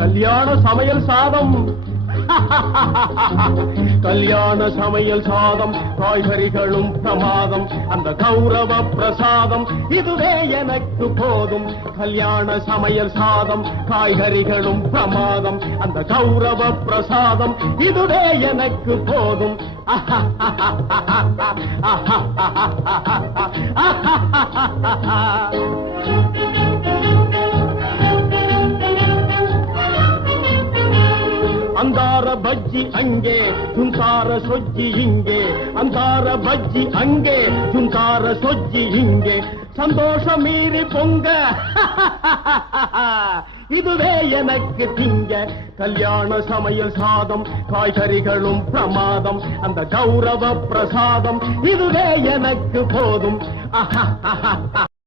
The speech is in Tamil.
கல்யாண சமையல் சாதம். கல்யாண சமையல் சாதம், காய்கறிகளும் பிரமாதம், அந்த கௌரவ பிரசாதம் இதுவே எனக்கு போதும். கல்யாண சமையல் சாதம், காய்கறிகளும் பிரமாதம், அந்த கௌரவ பிரசாதம் இதுவே எனக்கு போதும். அந்தார பஜ்ஜி அங்கே, துந்தார சொஜ்ஜி இங்கே. அந்தார பஜ்ஜி அங்கே, துந்தார சொஜ்ஜி இங்கே. சந்தோஷம் மீறி பொங்க இதுவே எனக்கு திங்க. கல்யாண சமையல் சாதம், காய்கறிகளும் பிரமாதம், அந்த கௌரவ பிரசாதம் இதுவே எனக்கு போதும்.